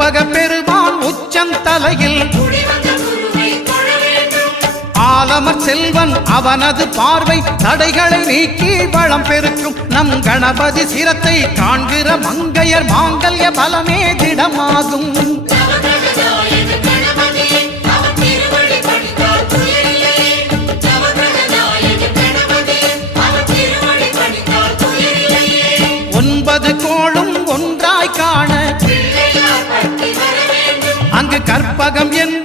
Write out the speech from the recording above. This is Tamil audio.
கற்பக பெருமான் உச்சந்தலையில் ஆலமர் செல்வன் அவனது பார்வை தடைகளை நீக்கி வளம் பெருக்கும் நம் கணபதி சிரத்தை காண்கிற மங்கையர் மாங்கல்ய பலமே திடமாகும் ஒன்பது கோளும் ஒன்றாய் காண அங்கு கற்பகம் என்